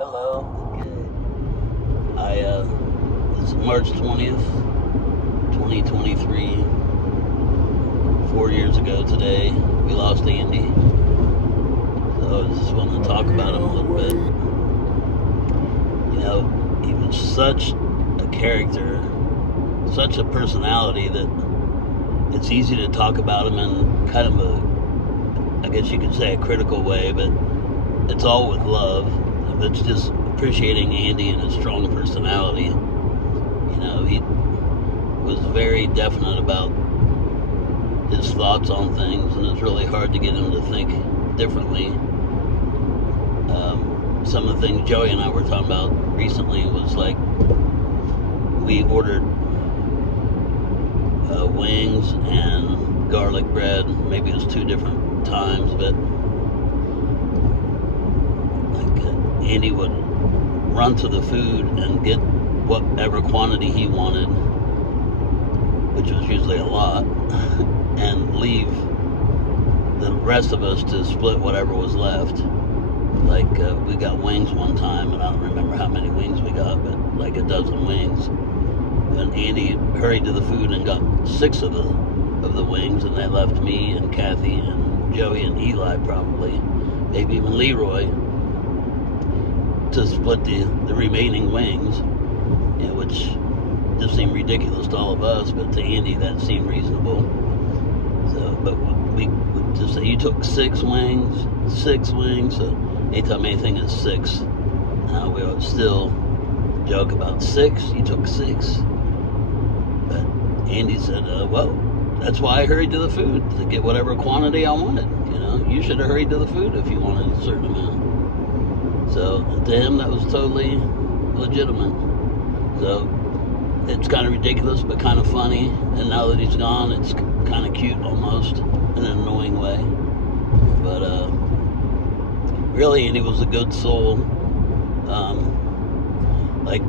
Hello. This is March 20th, 2023. 4 years ago today, we lost Andy. So I just wanted to talk about him a little bit. You know, he was such a character, such a personality that it's easy to talk about him in kind of a, I guess you could say, a critical way, but it's all with love. It's just appreciating Andy and his strong personality. You know, he was very definite about his thoughts on things, and it's really hard to get him to think differently. Some of the things Joey and I were talking about recently was like we ordered wings and garlic bread. Maybe it was 2 different times, but Andy would run to the food and get whatever quantity he wanted, which was usually a lot, and leave the rest of us to split whatever was left. Like, we got wings one time, and I don't remember how many wings we got, but like a dozen wings. And Andy hurried to the food and got 6 of the wings, and they left me and Kathy and Joey and Eli probably, maybe even Leroy, to split the remaining wings, you know, which just seemed ridiculous to all of us, but to Andy that seemed reasonable. So, but we would just say, you took 6 wings, so anytime anything is 6, we would still joke about 6, you took 6. But Andy said, well, that's why I hurried to the food, to get whatever quantity I wanted. You know, you should have hurried to the food if you wanted a certain amount. So to him, that was totally legitimate. So it's kind of ridiculous, but kind of funny. And now that he's gone, it's kind of cute almost, in an annoying way. But really, Andy was a good soul. Like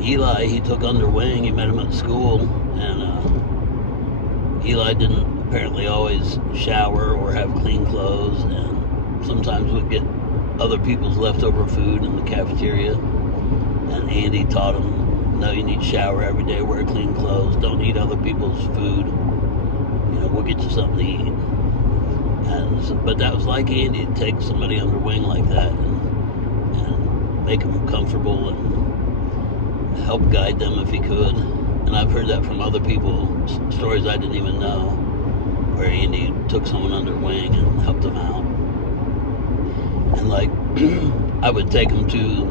Eli, he took under wing. He met him at school, and Eli didn't apparently always shower or have clean clothes, and sometimes would get other people's leftover food in the cafeteria, and Andy taught him, no, you need to shower every day, wear clean clothes, don't eat other people's food, you know, we'll get you something to eat. And but that was like Andy, to take somebody under wing like that and make them comfortable and help guide them if he could. And I've heard that from other people, stories I didn't even know, where Andy took someone under wing and helped them out. And like, I would take him to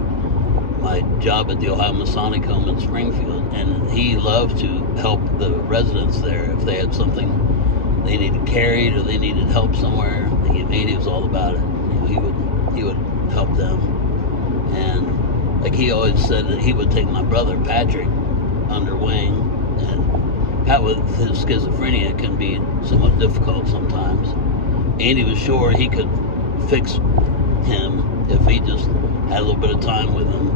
my job at the Ohio Masonic Home in Springfield, and he loved to help the residents there if they had something they needed carried or they needed help somewhere. Andy was all about it. You know, he would help them. And like he always said that he would take my brother Patrick under wing, and Pat with his schizophrenia can be somewhat difficult sometimes. Andy was sure he could fix him if he just had a little bit of time with him,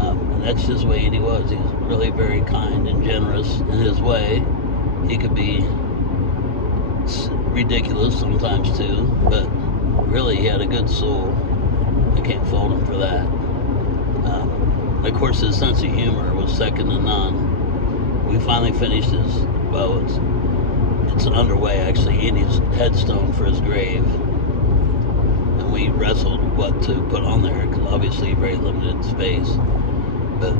and that's just the way Andy was. He was really very kind and generous in his way. He could be ridiculous sometimes too, but really he had a good soul. I can't fault him for that. Of course, his sense of humor was second to none. We finally finished his, well, it's underway actually, Andy's headstone for his grave. We wrestled what to put on there, because obviously very limited space. But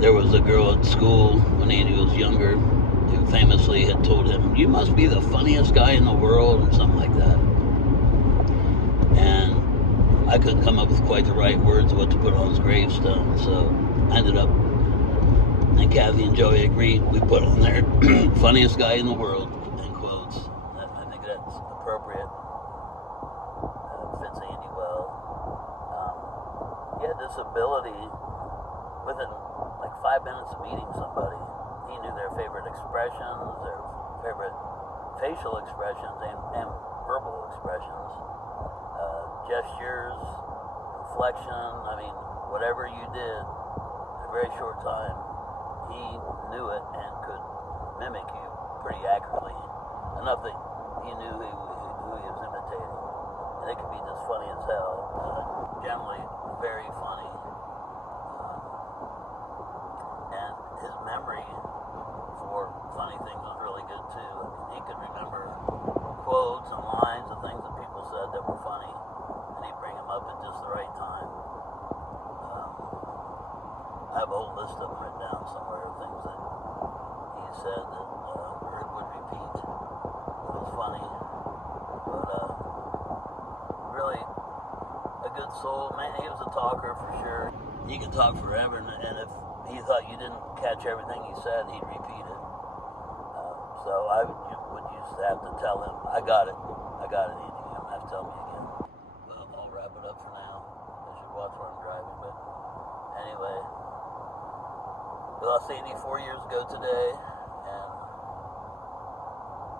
there was a girl at school when Andy was younger who famously had told him, you must be the funniest guy in the world, or something like that. And I couldn't come up with quite the right words of what to put on his gravestone, so I ended up, and Kathy and Joey agreed, we put on there, funniest guy in the world, in quotes. I think that's appropriate. Fits Andy well. He had this ability, within like 5 minutes of meeting somebody, he knew their favorite expressions, their favorite facial expressions, and verbal expressions, gestures, inflection. I mean, whatever you did in a very short time, he knew it and could mimic you pretty accurately, enough that he knew who he was imitating. And they could be just funny as hell. Generally very funny. And his memory for funny things was really good too. I mean, he could remember quotes and lines of things that people said that were funny, and he'd bring them up at just the right time. I have a whole list of them written down somewhere of things that he said that Erd would repeat. It was funny, but really a good soul. Man, he was a talker for sure. He could talk forever, and if he thought you didn't catch everything he said, he'd repeat it. So I would used to have to tell him, I got it, Andy. You don't have to tell me again. Well, I'll wrap it up for now. I should watch where I'm driving, but anyway. We lost 84 years ago today, and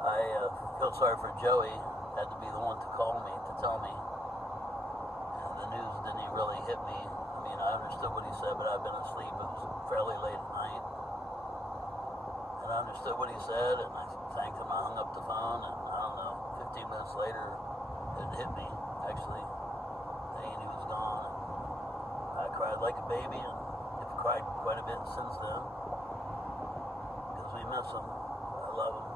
I feel sorry for Joey. Had to be the one to call me, to tell me. And the news didn't even really hit me. I mean, I understood what he said, but I've been asleep. It was fairly late at night. And I understood what he said, and I thanked him. I hung up the phone, and I don't know, 15 minutes later, it hit me, actually. Andy was gone. And I cried like a baby, and I've cried quite a bit since then, because we miss him. I love him.